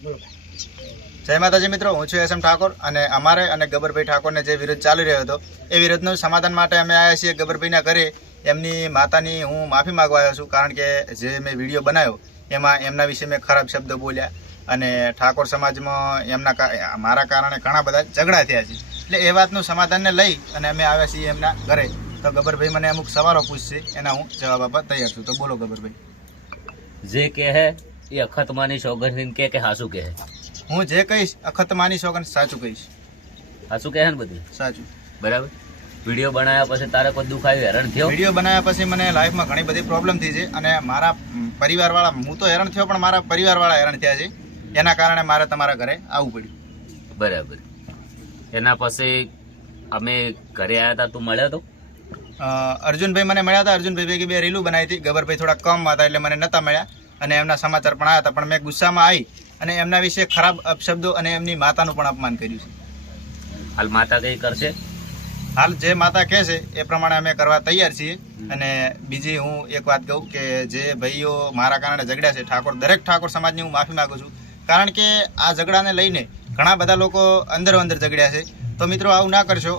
જય માતાજી મિત્રો, હું છું એસ એમ ઠાકોર અને અમારે અને ગબરભાઈ ઠાકોરને જે વિરોધ ચાલી રહ્યો હતો, એ વિરોધનું સમાધાન માટે અમે આવ્યા છીએ ગબરભાઈના ઘરે. એમની માતાની હું માફી માગવા આવ્યો છું, કારણ કે જે મેં વીડિયો બનાવ્યો, એમાં એમના વિશે મેં ખરાબ શબ્દ બોલ્યા અને ઠાકોર સમાજમાં એમના મારા કારણે ઘણા બધા ઝઘડા થયા છે. એટલે એ વાતનું સમાધાનને લઈ અને અમે આવ્યા છીએ એમના ઘરે. તો ગબરભાઈ મને અમુક સવાલો પૂછશે, એના હું જવાબ આપવા તૈયાર છું. તો બોલો ગબરભાઈ જે કે હે એ અખત માની સોગંદ કે કે સાચું કહે હું? જે કહીશ અખત માની સોગન સાચું કહીશ. સાચું કહે ને બધું? સાચું. બરાબર? વીડિયો બનાવ્યા પછી તારે કોઈ દુઃખ આવ્યું હેરાન થયો? વીડિયો બનાવ્યા પછી મને લાઈફમાં ઘણી બધી પ્રોબ્લેમ થઈ છે અને મારા પરિવારવાળા હું તો હેરાન થયો પણ મારા પરિવારવાળા હેરાન થયા છે. એના કારણે મારે તમારા ઘરે આવવું પડ્યું. બરાબર. એના પછી અમે ઘરે આવ્યા હતા તું મળ્યો તો? અર્જુનભાઈ મને મળ્યા હતા. અર્જુનભાઈ ભેગી બે રીલું બનાવી હતી. ગબરભાઈ થોડા કમ હતા એટલે મને નહોતા મળ્યા. અને એમના સમાચાર પણ આવ્યા હતા. પણ મેં ગુસ્સામાં આવી અને એમના વિશે ખરાબ અપશબ્દો અને એમની માતાનું પણ અપમાન કર્યું છે. હાલ માતા કઈ કરશે? હાલ જે માતા કહે છે એ પ્રમાણે અમે કરવા તૈયાર છીએ. અને બીજી હું એક વાત કહું કે જે ભાઈઓ મારા કારણે ઝઘડ્યા છે ઠાકોર દરેક ઠાકોર સમાજની હું માફી માંગુ છું. કારણ કે આ ઝઘડાને લઈને ઘણા બધા લોકો અંદર અંદર ઝઘડ્યા છે. તો મિત્રો આવું ના કરશો.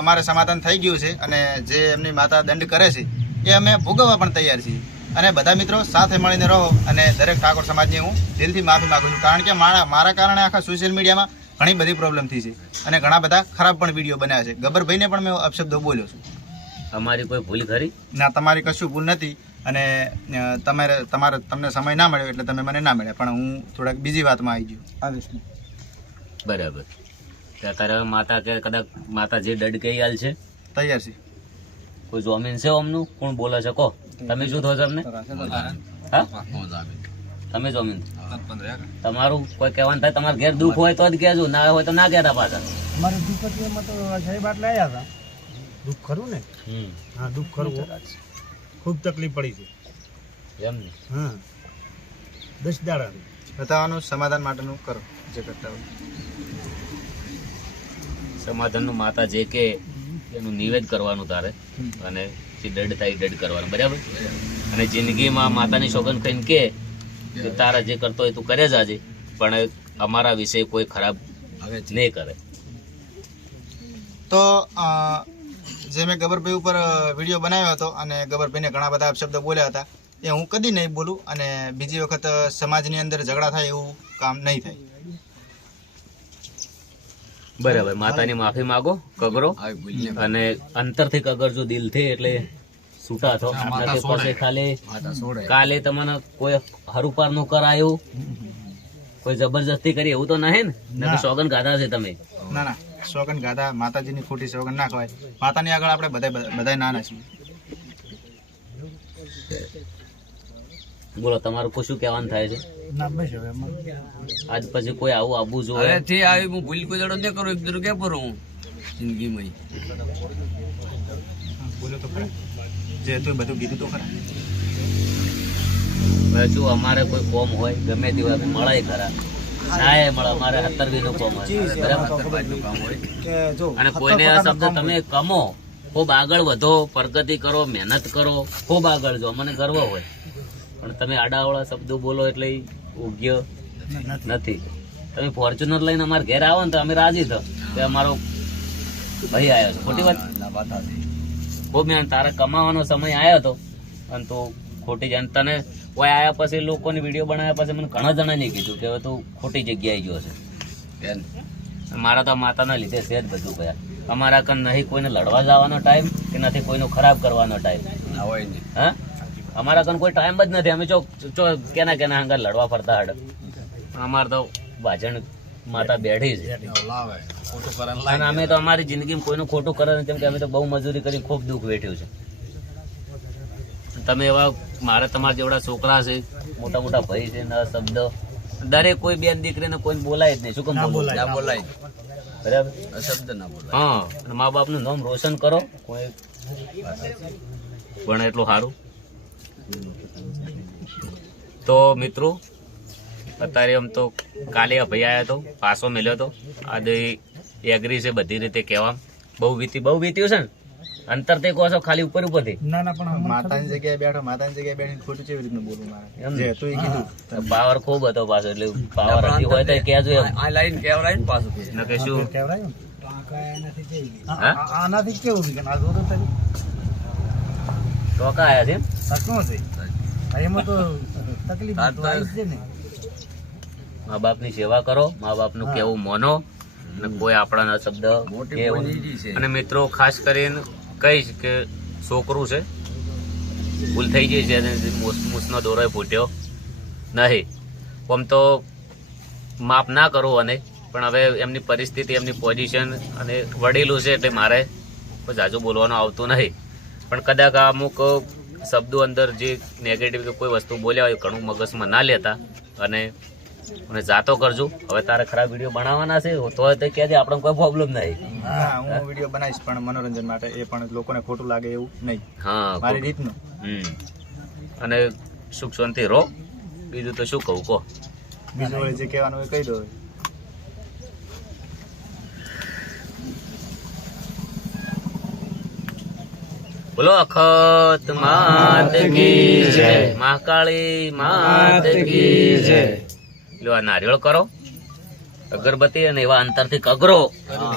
અમારે સમાધાન થઈ ગયું છે અને જે એમની માતા દંડ કરે છે એ અમે ભોગવવા પણ તૈયાર છીએ. અને બધા મિત્રો સાથે મળીને રહો અને દરેક ઠાકોર સમાજની હું દિલથી માફી માગું છું. કારણ કે મારા મારા કારણે આખા સોશિયલ મીડિયામાં ઘણી બધી પ્રોબ્લેમ થઈ છે અને ઘણા બધા ખરાબ પણ વીડિયો બનાવ્યા છે. ગબ્બરભાઈને પણ મેં અપશબ્દો બોલ્યો છું. અમારી કોઈ ભૂલ ખરી? ના તમારી કશું ભૂલ નથી અને તમારે તમારે તમને સમય ના મળ્યો એટલે તમે મને ના મળ્યા. પણ હું થોડાક બીજી વાતમાં આવી ગયો. આવીશ બરાબર. ત્યાં તારે માતા કે કદાચ માતા જે દડ કહી હાલ છે? તૈયાર છે. કોઈ જોમીન છે અમનું? કોણ બોલે છે? કો તમે શું થો હા? તમે જોમીન? તમારું કોઈ કહેવાનું થાય? તમારે ઘેર દુઃખ હોય તો જ કહેજો ના હોય તો ના કહેતા પાછા. અમારે દુઃખ તો સાહેબ આટલા આવ્યા હતા. દુઃખ ખરું ને? હમ. હા દુઃખ ખરું. ખૂબ તકલીફ પડી છે. એમ ને? હા. દસ દાડાની બતાવવાનું સમાધાન માટેનું કરો જે કરતા હોય. સમાધાનનું માતા જે કે એનું નિવેદ કરવાનું તારે. અને દંડ થાય ડેડ કરવાનું બરાબર? અને જિંદગીમાં માતાની સોગંદ કહીને કે તારા જે કરતો હોય તું કરે જ આજે. પણ અમારા વિશે કોઈ ખરાબ નહીં કરે. તો જે મેં ગબરભાઈ ઉપર વીડિયો બનાવ્યો હતો અને ગબરભાઈને ઘણા બધા શબ્દ બોલ્યા હતા એ હું કદી નહીં બોલું અને બીજી વખત સમાજની અંદર ઝઘડા થાય એવું કામ નહીં થાય. બરાબર માતાની માફી માગો કગરો અને અંતરથી કગરજો દિલથી એટલે છૂટા થો. નથી પછી ખાલી કાલે તમને કોઈ હરુપારનું કરાયું કોઈ જબરજસ્તી કરી એવું તો નહીં ને? સોગન ગાધા છે તમે. ના ના. સોગન ગાધા માતાજીની ખોટી સોગન ના ખવાય. માતાની આગળ આપણે બધા બધા નાના છીએ બોલો તમારું કશું કહેવાનું થાય છે? ના બસ હવે અમારે આજ પછી કોઈ આવું આબુ જોઈએ તે આવી હું ભૂલ કોઈ દાડો ન કરું એક દર કે પર હું જિંદગીમાં? બોલો તો ખરા. જે તો બધું કીધું તો ખરા. હવે જો અમારે કોઈ કોમ હોય ગમે તે મળે ખરા. ના એ મળે અમારે સત્તરવી નું કોમ હોય. બરાબર જો અને કોઈને આ શબ્દ તમે કમો ખૂબ આગળ વધો પ્રગતિ કરો મહેનત કરો ખૂબ આગળ જો મને ગર્વ હોય. તમે આડાવાળા શબ્દો બોલો એટલે યોગ્ય નથી. તમે ફોર્ચ્યુનર લઈને અમારા ઘેર આવો ને તો અમે રાજી થો. કે અમારો ભાઈ આવ્યો છે. ખોટી વાત? ખૂબ મહેનત. તારે કમાવાનો સમય આવ્યો હતો અને તો ખોટી જાય તને કોઈ આવ્યા પછી લોકોની વીડિયો બનાવ્યા પછી મને ઘણા જણાને કીધું કે હવે તું ખોટી જગ્યાએ ગયો છે. મારા તો માતાના લીધે છે જ બધું ગયા અમારા કન નહીં કોઈને લડવા જવાનો ટાઈમ કે નથી કોઈનો ખરાબ કરવાનો ટાઈમ હા? અમારા કન કોઈ ટાઈમ જ નથી. અમે ચો ચો કેના કેના હંગાર લડવા ફરતા હડ. અમાર તો ભાજણ માતા બેઠી છે. અને અમે તો અમારી જિંદગીમાં કોઈનું ખોટું કરે નહીં કેમ કે અમે તો બહુ મજૂરી કરી ખૂબ દુઃખ વેઠ્યું છે. તમે એવા મારા તમારા જેવડા છોકરા છે મોટા મોટા ભાઈ છે ના શબ્દ. દરેક કોઈ બેન દીકરીને કોઈ બોલાય જ નહીં. શું કેમ? બોલાય. બોલાય. બરાબર? શબ્દ ના બોલાય. હા મા બાપનું નામ રોશન કરો. કોઈ પણ એટલું સારું. તો મિત્રો અત્યારે આમ તો કાલે અભય ભાઈ આવ્યો હતો પાસો મેલ્યો હતો આજે એગ્રી છે બધી રીતે કહેવા. બહુ વીતી બહુ વીત્યું છે ને? અંતર તે કહો છો ખાલી ઉપર ઉપરથી? ના ના પણ માતાની જગ્યાએ બેઠો માતાની જગ્યાએ બેઠીને ખોટું કેવી રીતનું બોલું મારે? એમ જે હતું એ કીધું. પાવર ખૂબ હતો પાછો એટલે પાવર હજી હોય તો કહેજો એમ. આ લાઈન કેવરાય ને પાછું. ન કે શું કેવરાય આનાથી કેવું છે કે આ જોતો ટોકા આયા છે એમાં? તો તકલીફ ને. મા બાપની સેવા કરો મા બાપનું કેવું મોનો અને કોઈ આપણા શબ્દ. અને મિત્રો ખાસ કરીને કહીશ કે છોકરું છે ભૂલ થઈ ગઈ છે મૂસનો દોરો ફૂટ્યો નહીં. આમ તો માફ ના કરો અને પણ હવે એમની પરિસ્થિતિ એમની પોઝિશન અને વડીલું છે એટલે મારે કોઈ જાજુ બોલવાનું આવતું નહીં. પણ કદાચ આ અમુક શબ્દો અંદર જે નેગેટિવ કે કોઈ વસ્તુ બોલ્યા હોય ઘણું મગજમાં ના લેતા. અને અને જાતો કરજો. હવે તારે ખરાબ વીડિયો બનાવવાના છે તો તો ક્યાંથી આપણે કોઈ પ્રોબ્લેમ નહીં. હા હું વીડિયો બનાવીશ પણ મનોરંજન માટે એ પણ લોકોને ખોટું લાગે એવું નહીં. હા મારી રીતનું. હમ. અને સુખ શાંતિ રહો. બીજું તો શું કહું કહો. બીજું જે કહેવાનું હોય કહી દો બોલો અખત માત કી જય. મહાકાળી માત કી જય. લો આ નારિયેળ કરો. અગરબત્તી અને એવા અંતરથી કગરો. હા.